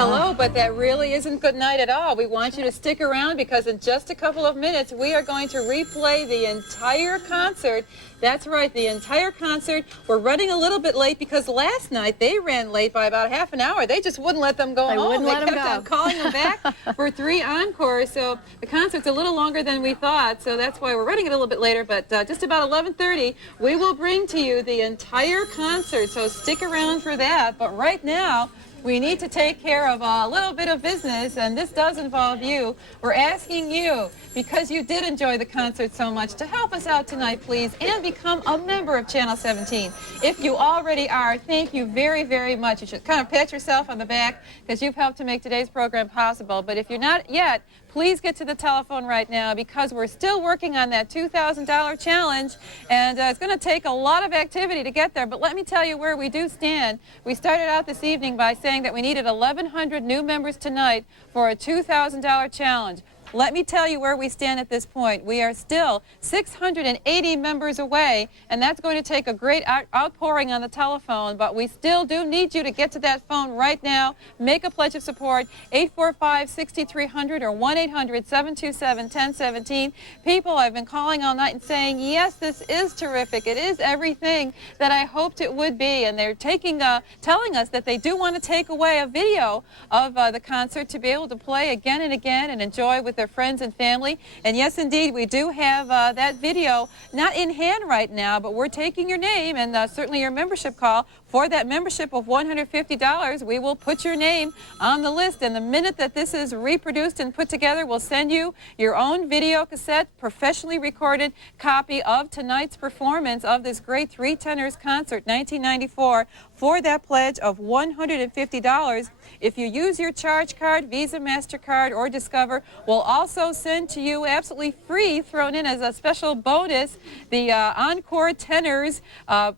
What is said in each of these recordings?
Hello, but that really isn't good night at all. We want you to stick around because in just a couple of minutes we are going to replay the entire concert. That's right, the entire concert. We're running a little bit late because last night they ran late by about half an hour. They just wouldn't let them go home. They kept on calling them back for 3 encores. So the concert's a little longer than we thought. So that's why we're running it a little bit later. But just about 11:30, we will bring to you the entire concert. So stick around for that. But right now, we need to take care of a little bit of business, and this does involve you. We're asking you, because you did enjoy the concert so much, to help us out tonight, please, and become a member of Channel 17. If you already are, thank you very, very much. You should kind of pat yourself on the back because you've helped to make today's program possible. But if you're not yet, please get to the telephone right now because we're still working on that $2,000 challenge, and it's going to take a lot of activity to get there. But let me tell you where we do stand. We started out this evening by saying that we needed 1,100 new members tonight for a $2,000 challenge. Let me tell you where we stand at this point. We are still 680 members away, and that's going to take a great outpouring on the telephone, but we still do need you to get to that phone right now. Make a pledge of support, 845-6300 or 1-800-727-1017. People have been calling all night and saying, yes, this is terrific. It is everything that I hoped it would be, and they're telling us that they do want to take away a video of the concert to be able to play again and again and enjoy with their friends and family. And yes, indeed, we do have that video not in hand right now, but we're taking your name and certainly your membership call. For that membership of $150, we will put your name on the list, and the minute that this is reproduced and put together, we'll send you your own video cassette, professionally recorded copy of tonight's performance of this great Three Tenors concert, 1994, for that pledge of $150. If you use your charge card, Visa, MasterCard, or Discover, we'll also send to you absolutely free, thrown in as a special bonus, the Encore Tenors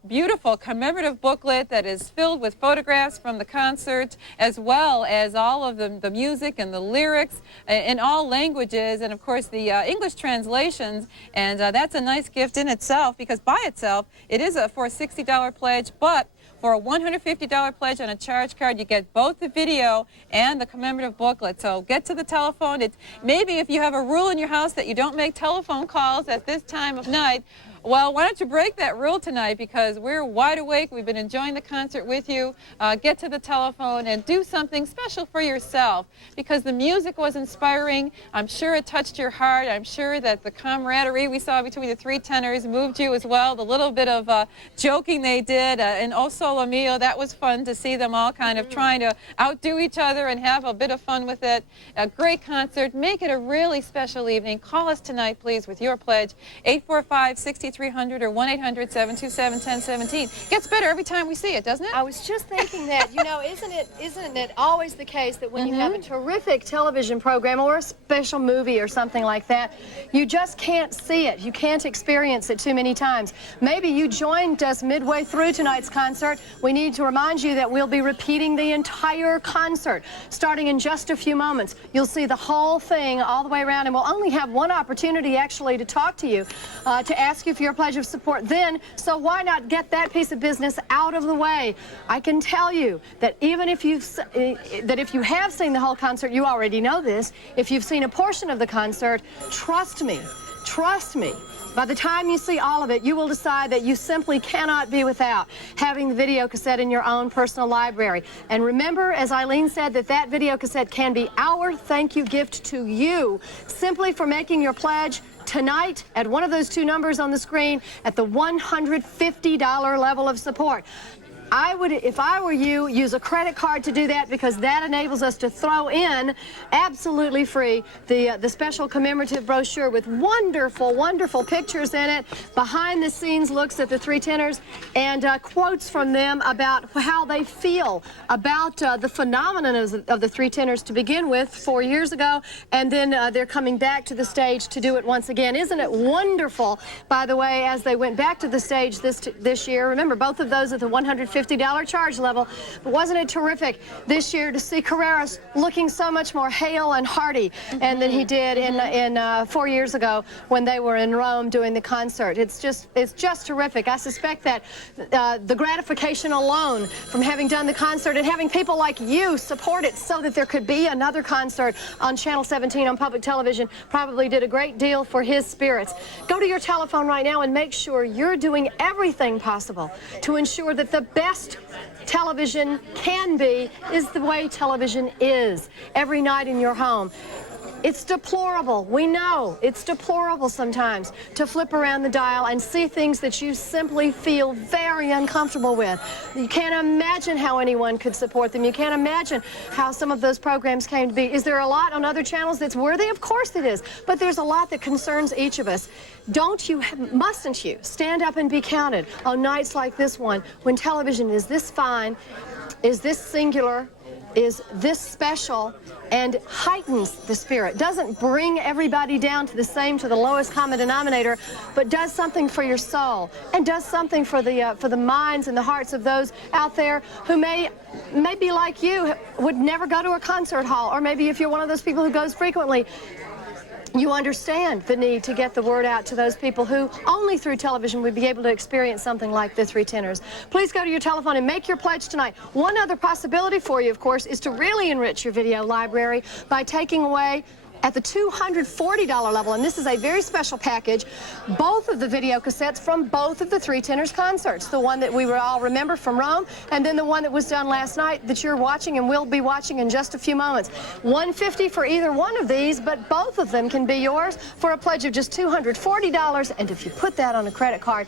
beautiful commemorative booklet that is filled with photographs from the concert, as well as all of the music and the lyrics in all languages, and of course the English translations. And that's a nice gift in itself, because by itself it is for a $60 pledge, but for a $150 pledge on a charge card, you get both the video and the commemorative booklet. So get to the telephone. Maybe if you have a rule in your house that you don't make telephone calls at this time of night, well, why don't you break that rule tonight, because we're wide awake. We've been enjoying the concert with you. Get to the telephone and do something special for yourself, because the music was inspiring. I'm sure it touched your heart. I'm sure that the camaraderie we saw between the three tenors moved you as well. The little bit of joking they did in O Solo Mio, that was fun to see them all kind of trying to outdo each other and have a bit of fun with it. A great concert. Make it a really special evening. Call us tonight, please, with your pledge, 845-6300 or 1-800-727-1017. Gets better every time we see it, doesn't it? I was just thinking that, you know, isn't it always the case that when you have a terrific television program or a special movie or something like that, you just can't see it. You can't experience it too many times. Maybe you joined us midway through tonight's concert. We need to remind you that we'll be repeating the entire concert starting in just a few moments. You'll see the whole thing all the way around, and we'll only have one opportunity actually to talk to you, to ask you for your pledge of support then, so why not get that piece of business out of the way? I can tell you that even if you have seen the whole concert, you already know this. If you've seen a portion of the concert, trust me, by the time you see all of it, you will decide that you simply cannot be without having the video cassette in your own personal library. And remember, as Eileen said, that video cassette can be our thank you gift to you, simply for making your pledge tonight at one of those two numbers on the screen at the $150 level of support. I would, if I were you, use a credit card to do that, because that enables us to throw in absolutely free the special commemorative brochure with wonderful, wonderful pictures in it, behind the scenes looks at the three tenors, and quotes from them about how they feel about the phenomenon of the three tenors to begin with 4 years ago, and then they're coming back to the stage to do it once again. Isn't it wonderful, by the way, as they went back to the stage this year? Remember, both of those at the $150 $250 charge level. But wasn't it terrific this year to see Carreras looking so much more hale and hearty and than he did in 4 years ago when they were in Rome doing the concert. It's just terrific. I suspect that the gratification alone from having done the concert and having people like you support it so that there could be another concert on Channel 17 on public television probably did a great deal for his spirits. Go to your telephone right now and make sure you're doing everything possible to ensure that the best television can be is the way television is every night in your home. It's deplorable. We know it's deplorable sometimes to flip around the dial and see things that you simply feel very uncomfortable with. You can't imagine how anyone could support them. You can't imagine how some of those programs came to be. Is there a lot on other channels that's worthy? Of course it is. But there's a lot that concerns each of us. Mustn't you stand up and be counted on nights like this one when television is this fine, is this singular, is this special, and heightens the spirit, doesn't bring everybody down to the lowest common denominator, but does something for your soul and does something for the minds and the hearts of those out there who may be like you, would never go to a concert hall, or maybe if you're one of those people who goes frequently, you understand the need to get the word out to those people who only through television would be able to experience something like the Three Tenors. Please go to your telephone and make your pledge tonight. One other possibility for you, of course, is to really enrich your video library by taking away at the $240 level, and this is a very special package, both of the video cassettes from both of the Three Tenors concerts, the one that we will all remember from Rome, and then the one that was done last night that you're watching and will be watching in just a few moments. $150 for either one of these, but both of them can be yours for a pledge of just $240, and if you put that on a credit card,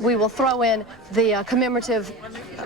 we will throw in the commemorative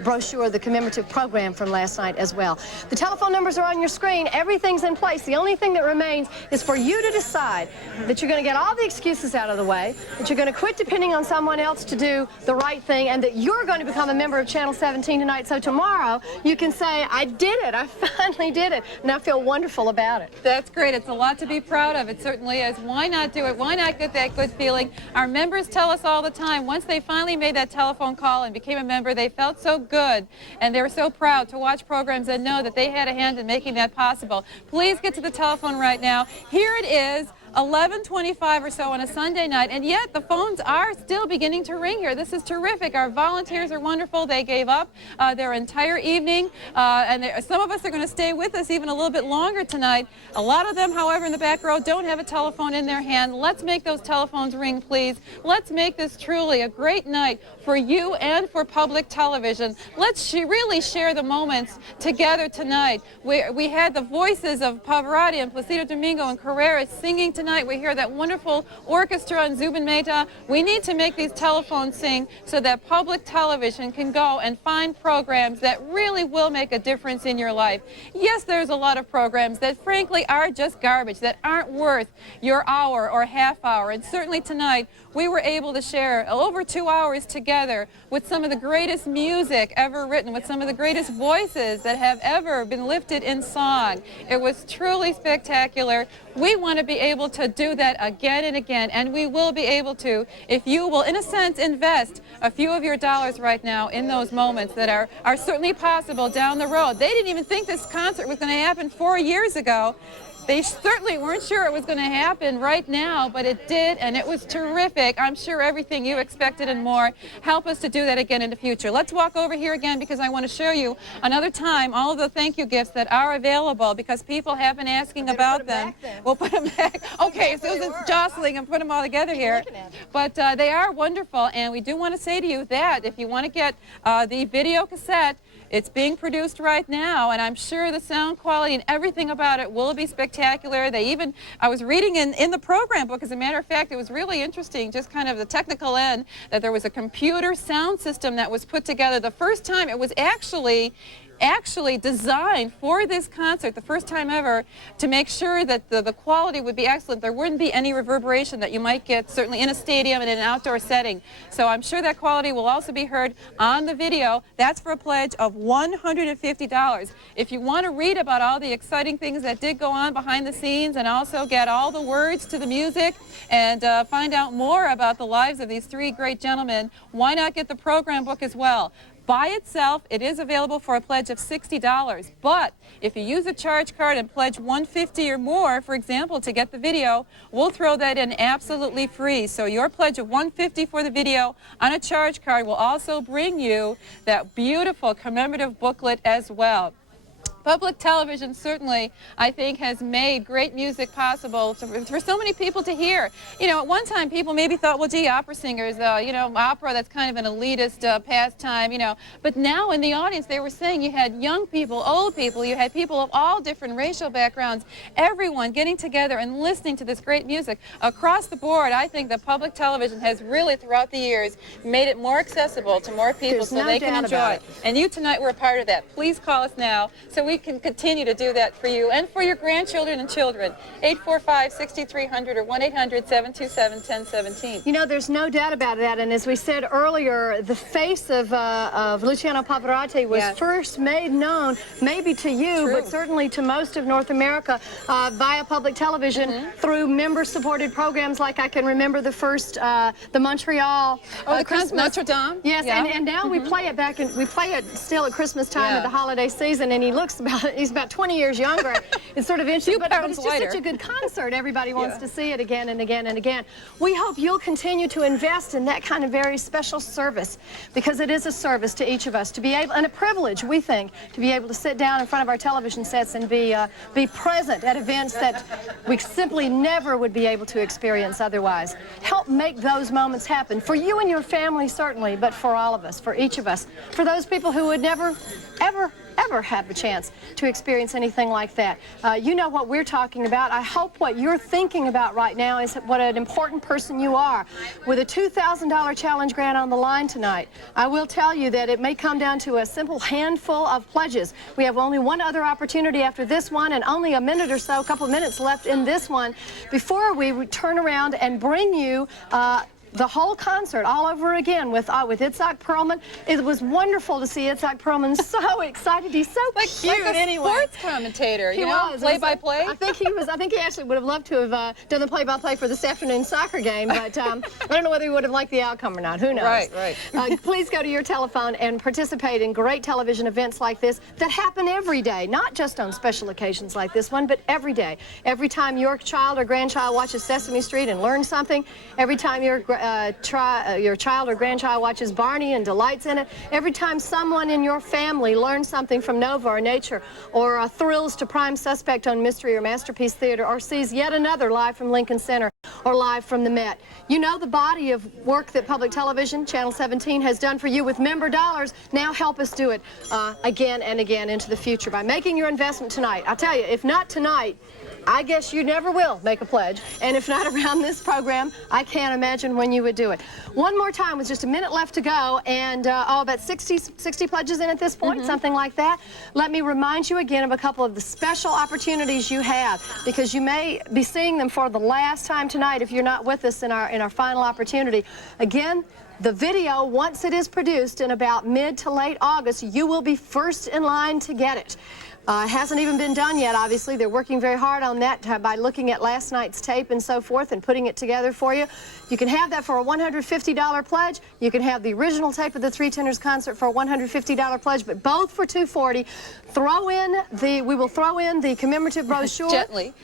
brochure, the commemorative program from last night as well. The telephone numbers are on your screen. Everything's in place. The only thing that remains is for you to decide that you're going to get all the excuses out of the way, that you're going to quit depending on someone else to do the right thing, and that you're going to become a member of Channel 17 tonight. So tomorrow you can say, I did it. I finally did it. And I feel wonderful about it. That's great. It's a lot to be proud of. It certainly is. Why not do it? Why not get that good feeling? Our members tell us all the time, once they finally made that telephone call and became a member, they felt so good, and they were so proud to watch programs and know that they had a hand in making that possible. Please get to the telephone right now. Here it is, 11:25 or so on a Sunday night, and yet the phones are still beginning to ring here. This is terrific. Our volunteers are wonderful. They gave up their entire evening, and some of us are going to stay with us even a little bit longer tonight. A lot of them, however, in the back row don't have a telephone in their hand. Let's make those telephones ring, please. Let's make this truly a great night for you and for public television. Let's really share the moments together tonight. We had the voices of Pavarotti and Placido Domingo and Carreras singing tonight. We hear that wonderful orchestra on Zubin Mehta. We need to make these telephones sing so that public television can go and find programs that really will make a difference in your life. Yes, there's a lot of programs that frankly are just garbage, that aren't worth your hour or half hour. And certainly tonight we were able to share over 2 hours together with some of the greatest music ever written, with some of the greatest voices that have ever been lifted in song. It was truly spectacular. We want to be able to do that again and again, and we will be able to if you will, in a sense, invest a few of your dollars right now in those moments that are certainly possible down the road. They didn't even think this concert was going to happen 4 years ago. They certainly weren't sure it was going to happen right now, but it did, and it was terrific. I'm sure everything you expected and more. Help us to do that again in the future. Let's walk over here again because I want to show you another time all of the thank you gifts that are available because people have been asking about them. We'll put them back. Okay, Susan's jostling and put them all together here. But they are wonderful, and we do want to say to you that if you want to get the video cassette, it's being produced right now, and I'm sure the sound quality and everything about it will be spectacular. I was reading in the program book, as a matter of fact, it was really interesting, just kind of the technical end, that there was a computer sound system that was put together. The first time it was actually designed for this concert, the first time ever, to make sure that the quality would be excellent. There wouldn't be any reverberation that you might get certainly in a stadium and in an outdoor setting. So I'm sure that quality will also be heard on the video. That's for a pledge of $150. If you want to read about all the exciting things that did go on behind the scenes and also get all the words to the music and find out more about the lives of these three great gentlemen, why not get the program book as well? By itself, it is available for a pledge of $60, but if you use a charge card and pledge $150 or more, for example, to get the video, we'll throw that in absolutely free. So your pledge of $150 for the video on a charge card will also bring you that beautiful commemorative booklet as well. Public television certainly, I think, has made great music possible for so many people to hear. You know, at one time people maybe thought, well, gee, opera singers, you know, opera, that's kind of an elitist pastime, you know. But now in the audience, they were saying you had young people, old people, you had people of all different racial backgrounds, everyone getting together and listening to this great music. Across the board, I think that public television has really, throughout the years, made it more accessible to more people so they can enjoy it. And you tonight were a part of that. Please call us now so we can continue to do that for you and for your grandchildren and children. 845-6300 or 1-800-727-1017. You know, there's no doubt about that. And as we said earlier, the face of Luciano Pavarotti was first made known, maybe to you, but certainly to most of North America, via public television through member-supported programs like I can remember the first, the Montreal. The Christmas. Notre Dame? Yes, and now we play it back, and we play it still at Christmas time at the holiday season, and he looks he's about 20 years younger. It's sort of interesting, but it's just such a good concert. Everybody wants to see it again and again and again. We hope you'll continue to invest in that kind of very special service, because it is a service to each of us to be able, and a privilege, we think, to be able to sit down in front of our television sets and be present at events that we simply never would be able to experience otherwise. Help make those moments happen for you and your family, certainly, but for all of us, for each of us, for those people who would never, ever have a chance to experience anything like that. You know what we're talking about. I hope what you're thinking about right now is what an important person you are. With a $2,000 challenge grant on the line tonight, I will tell you that it may come down to a simple handful of pledges. We have only one other opportunity after this one, and only a minute or so, a couple of minutes left in this one before we turn around and bring you the whole concert all over again with Itzhak Perlman. It was wonderful to see Itzhak Perlman so excited. He's so cute like a anyway. Sports commentator, He you know, was. play-by-play. I think he actually would have loved to have done the play-by-play for this afternoon's soccer game, but I don't know whether he would have liked the outcome or not. Who knows? Right. Please go to your telephone and participate in great television events like this that happen every day, not just on special occasions like this one, but every day. Every time your child or grandchild watches Sesame Street and learns something, every time your child or grandchild watches Barney and delights in it, every time someone in your family learns something from Nova or Nature, or thrills to Prime Suspect on Mystery or Masterpiece Theater, or sees yet another live from Lincoln Center or live from the Met. You know the body of work that public television, Channel 17, has done for you with member dollars. Now help us do it again and again into the future by making your investment tonight. I'll tell you, if not tonight, I guess you never will make a pledge, and if not around this program, I can't imagine when you would do it. One more time, with just a minute left to go, and about 60 pledges in at this point, something like that. Let me remind you again of a couple of the special opportunities you have, because you may be seeing them for the last time tonight if you're not with us in our final opportunity. Again, the video, once it is produced in about mid to late August, you will be first in line to get it. It hasn't even been done yet, obviously. They're working very hard on that by looking at last night's tape and so forth and putting it together for you. You can have that for a $150 pledge. You can have the original tape of the Three Tenors concert for a $150 pledge, but both for $240. We will throw in the commemorative brochure. Gently.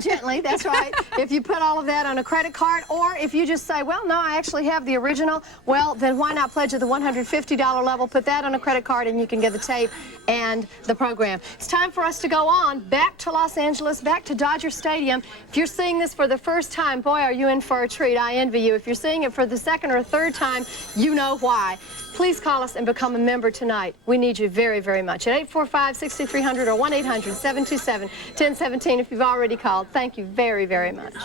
Gently, that's right. If you put all of that on a credit card, or if you just say, well, no, I actually have the original, well, then why not pledge at the $150 level, put that on a credit card, and you can get the tape and the program. It's time for us to go on back to Los Angeles, back to Dodger Stadium. If you're seeing this for the first time, boy, are you in for a treat. I envy you. If you're seeing it for the second or third time, you know why. Please call us and become a member tonight. We need you very, very much. At 845-6300 or 1-800-727-1017 if you've already called. Thank you very, very much.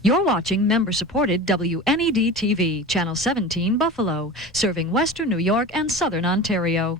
You're watching member-supported WNED TV, Channel 17, Buffalo, serving Western New York and Southern Ontario.